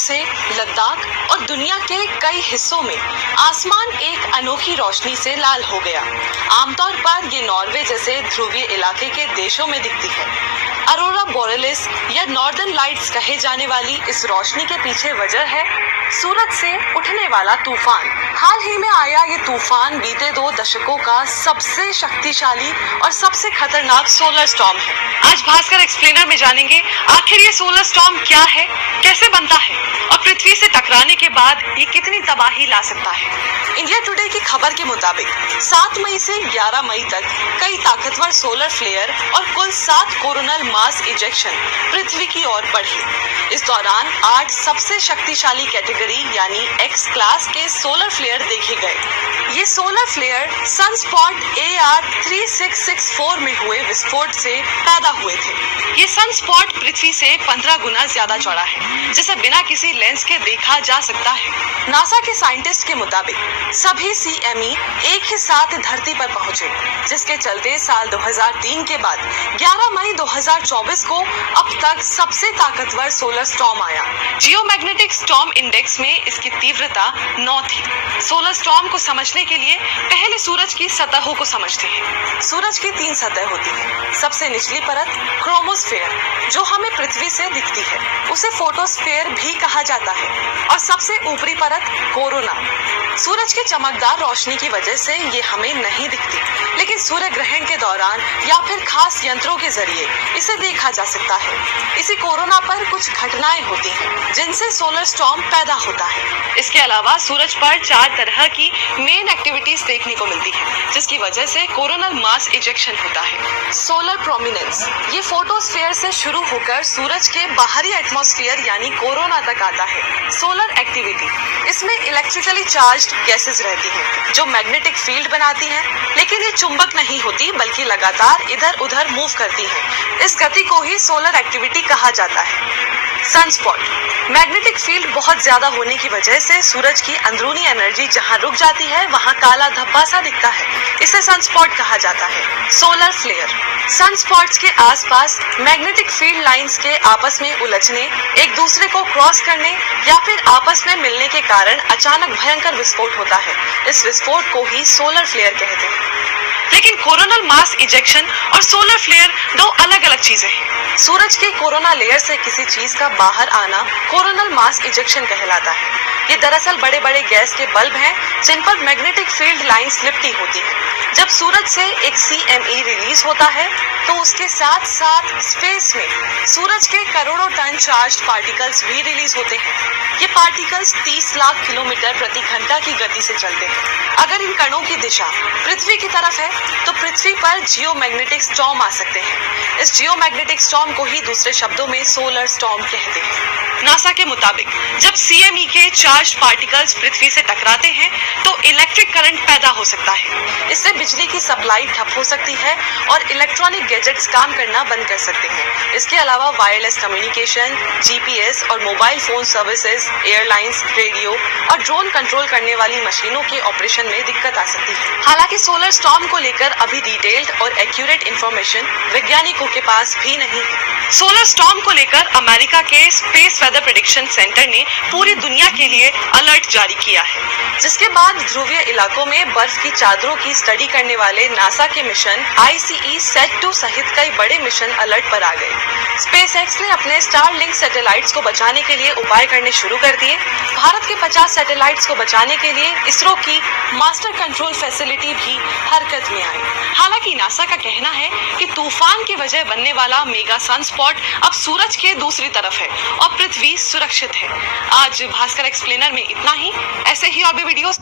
से लद्दाख और दुनिया के कई हिस्सों में आसमान एक अनोखी रोशनी से लाल हो गया। आमतौर पर ये नॉर्वे जैसे ध्रुवीय इलाके के देशों में दिखती है। अरोरा बोरेलिस या नॉर्दर्न लाइट्स कहे जाने वाली इस रोशनी के पीछे वजह है सूरज से उठने वाला तूफान। हाल ही में आया ये तूफान बीते 2 दशकों का सबसे शक्तिशाली और सबसे खतरनाक सोलर स्टॉर्म है। आज भास्कर एक्सप्लेनर में जानेंगे आखिर ये सोलर स्टॉर्म क्या है, कैसे बनता है और पृथ्वी से टकराने के बाद ये कितनी तबाही ला सकता है। इंडिया टुडे की खबर के मुताबिक 7 मई से 11 मई तक कई ताकतवर सोलर फ्लेयर और कुल 7 कोरोनल मास इजेक्शन पृथ्वी की ओर बढ़े। इस दौरान 8 सबसे शक्तिशाली कैटेगरी यानी एक्स क्लास के सोलर फ्लेयर देखे गए। ये सोलर फ्लेयर सनस्पॉट AR3664 में हुए विस्फोट से पैदा हुए थे। ये सनस्पॉट पृथ्वी से 15 गुना ज्यादा चौड़ा है, जिसे बिना किसी लेंस के देखा जा सकता है। नासा के साइंटिस्ट के मुताबिक सभी CME एक ही साथ धरती पर पहुंचे, जिसके चलते साल 2003 के बाद 11 मई 2024 को अब तक सबसे ताकतवर सोलर स्टॉर्म आया। जियोमैग्नेटिक स्टॉर्म इंडेक्स में इसकी तीव्रता 9 थी। सोलर स्टॉर्म को समझने के लिए पहले सूरज की सतहों को समझते हैं। सूरज की 3 सतह होती है। सबसे निचली परत क्रोमोस्फेयर, जो हमें पृथ्वी से दिखती है, उसे फोटोस्फेयर भी कहा जाता है, और सबसे ऊपरी परत कोरोना। सूरज की चमकदार रोशनी की वजह से ये हमें नहीं दिखती, लेकिन सूर्य ग्रहण के दौरान या फिर खास यंत्रों के जरिए इसे देखा जा सकता है। इसी कोरोना पर कुछ घटनाएं होती हैं, जिनसे सोलर स्टॉर्म पैदा होता है। इसके अलावा सूरज पर 4 तरह की मेन एक्टिविटीज देखने को मिलती है, जिसकी वजह से कोरोनल मास इजेक्शन होता है। सोलर प्रोमिनेंस, ये फोटोस्फेयर से शुरू होकर सूरज के बाहरी एटमॉस्फेयर यानी कोरोना तक आता है। सोलर एक्टिविटी, इसमें इलेक्ट्रिकली चार्ज्ड गैसेस रहती हैं, जो मैग्नेटिक फील्ड बनाती हैं, लेकिन ये चुंबक नहीं होती, बल्कि लगातार इधर उधर मूव करती हैं। इस गति को ही सोलर एक्टिविटी कहा जाता है। सनस्पॉट, मैग्नेटिक फील्ड बहुत ज्यादा होने की वजह से सूरज की अंदरूनी एनर्जी जहां रुक जाती है, वहां काला धब्बा सा दिखता है। इसे सनस्पॉट कहा जाता है। सोलर फ्लेयर, सनस्पॉट्स के आसपास मैग्नेटिक फील्ड लाइंस के आपस में उलझने, एक दूसरे को क्रॉस करने या फिर आपस में मिलने के कारण अचानक भयंकर विस्फोट होता है। इस विस्फोट को ही सोलर फ्लेयर कहते हैं। लेकिन कोरोनल मास इजेक्शन और सोलर फ्लेयर 2 अलग अलग चीजें हैं। सूरज के कोरोना लेयर से किसी चीज का बाहर आना कोरोनल मास इजेक्शन कहलाता है। ये दरअसल बड़े बड़े गैस के बल्ब हैं, जिन पर मैग्नेटिक फील्ड लाइंस लिपटी होती हैं। जब सूरज से एक CME रिलीज होता है, तो उसके साथ साथ स्पेस में सूरज के करोड़ों टन चार्ज्ड पार्टिकल्स भी रिलीज होते हैं। ये पार्टिकल्स 30 लाख किलोमीटर प्रति घंटा की गति से चलते हैं। अगर इन कणों की दिशा पृथ्वी की तरफ है, तो पृथ्वी पर जियोमैग्नेटिक स्टॉर्म आ सकते हैं। इस जियोमैग्नेटिक स्टॉर्म को ही दूसरे शब्दों में सोलर स्टॉर्म कहते हैं। नासा के मुताबिक जब CME के चार्ज पार्टिकल्स पृथ्वी से टकराते हैं, तो इलेक्ट्रिक करंट पैदा हो सकता है। इससे बिजली की सप्लाई ठप हो सकती है और इलेक्ट्रॉनिक गैजेट्स काम करना बंद कर सकते हैं। इसके अलावा वायरलेस कम्युनिकेशन, GPS और mobile phone services, airlines, radio और ड्रोन कंट्रोल करने वाली मशीनों के ऑपरेशन में दिक्कत आ सकती है। हालांकि सोलर स्टॉर्म को लेकर अभी डिटेल्ड और एक्यूरेट इंफॉर्मेशन वैज्ञानिकों के पास भी नहीं है। सोलर स्टॉर्म को लेकर अमेरिका के स्पेस वेदर प्रेडिक्शन सेंटर ने पूरी दुनिया के लिए अलर्ट जारी किया है, जिसके बाद ध्रुवीय इलाकों में बर्फ की चादरों की स्टडी करने वाले नासा के मिशन ICESat-2 सहित कई बड़े मिशन अलर्ट पर आ गए। SpaceX ने अपने स्टारलिंक सैटेलाइट्स को बचाने के लिए उपाय करने शुरू कर दिए। भारत के 50 सैटेलाइट्स को बचाने के लिए इसरो की मास्टर कंट्रोल फैसिलिटी भी हरकत में आई। हालांकि नासा का कहना है कि तूफान की वजह बनने वाला मेगा सनस्पॉट अब सूरज के दूसरी तरफ है और पृथ्वी सुरक्षित है। आज भास्कर एक्सप्लेनर में इतना ही। ऐसे ही और भी वीडियोस